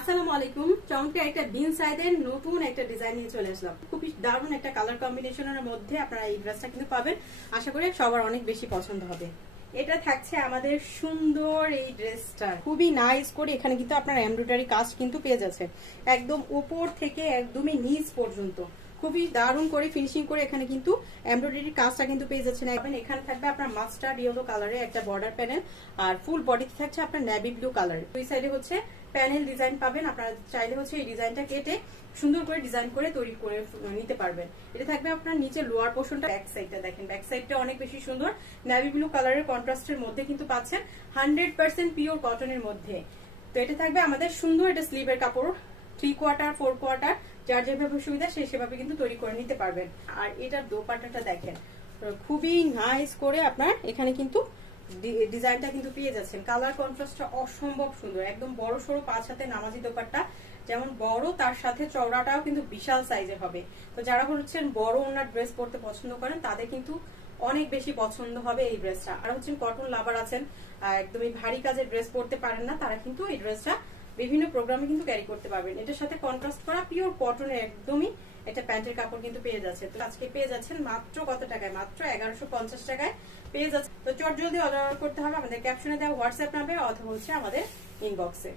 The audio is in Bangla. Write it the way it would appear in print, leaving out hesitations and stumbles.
আসসালামু আলাইকুম। চমৎকার একটা বিন সাইডের নতুন একটা ডিজাইন নিয়ে চলে আসলাম। খুবই দারুণ একটা কালার কম্বিনেশনের মধ্যে আপনারা এই ড্রেসটা কিন্তু পাবেন। আশা করি সবার অনেক বেশি পছন্দ হবে। এটা থাকছে আমাদের সুন্দর এই ড্রেসটা, খুবই নাইস করে এখানে কিন্তু আপনার এমব্রয়ডারি কাজ কিন্তু পেয়ে যাচ্ছে একদম উপর থেকে একদমই নিচ পর্যন্ত। খুবই দারুণ করে ফিনিশিং করে এখানে কিন্তু এমব্রয়ডারি কাজটা কিন্তু পেয়ে যাচ্ছেন। এখানে থাকবে আপনার মাস্টার্ড ইয়েলো কালারের একটা বর্ডার প্যানেল, আর ফুল বডিতে থাকছে আপনার নেভি ব্লু কালার। দুই সাইডে হচ্ছে প্যানেল ডিজাইন পাবেন। আপনারা চাইলে হচ্ছে এই ডিজাইনটা কেটে সুন্দর করে ডিজাইন করে তৈরি করে নিতে পারবেন। এটা থাকবে আপনার নিচে লোয়ার পোর্শনটা। ব্যাক সাইডটা দেখেন, ব্যাক সাইডটা অনেক বেশি সুন্দর নেভি ব্লু কালারের কন্ট্রাস্টের মধ্যে কিন্তু পাচ্ছেন 100% পিওর কটনের মধ্যে। তো এটা থাকবে আমাদের সুন্দর এটা স্লিভের কাপড়, 3 কোয়ার্টার 4 কোয়ার্টার যার যেভাবে সুবিধা সে সেভাবে কিন্তু তৈরি করে নিতে পারবেন। আর এটার দোপাট্টাটা দেখেন, খুবই নাইস করে আপনার এখানে কিন্তু ডিজাইনটা কিন্তু পেয়ে যাচ্ছেন। কালার কন্ট্রাস্টটা অসম্ভব সুন্দর, একদম বড় সড়ো 5 হাতে নামাজি দোপাট্টা, যেমন বড় তার সাথে চওড়াটাও কিন্তু বিশাল সাইজের হবে। তো যারা হচ্ছেন বড় ওনার ড্রেস পরতে পছন্দ করেন তাদের কিন্তু অনেক বেশি পছন্দ হবে এই ড্রেসটা। আর হচ্ছেন কটন লাভার আছেন, একদমই ভারী কাজের ড্রেস পরতে পারেন না, তারা কিন্তু এই ড্রেসটা বিভিন্ন প্রোগ্রামে কিন্তু ক্যারি করতে পারবেন। এটার সাথে কন্ট্রাস্ট করা পিওর কটনের একদমই একটা প্যান্টের কাপড় কিন্তু পেয়ে যাচ্ছে। তো আজকে পেয়ে যাচ্ছেন মাত্র কত টাকায়? মাত্র 1150 টাকায় পেয়ে যাচ্ছে। তো চট জলদি অর্ডার করতে হবে আমাদের ক্যাপশনে দেওয়া হোয়াটসঅ্যাপ নাম্বারে অথবা হচ্ছে আমাদের ইনবক্সে।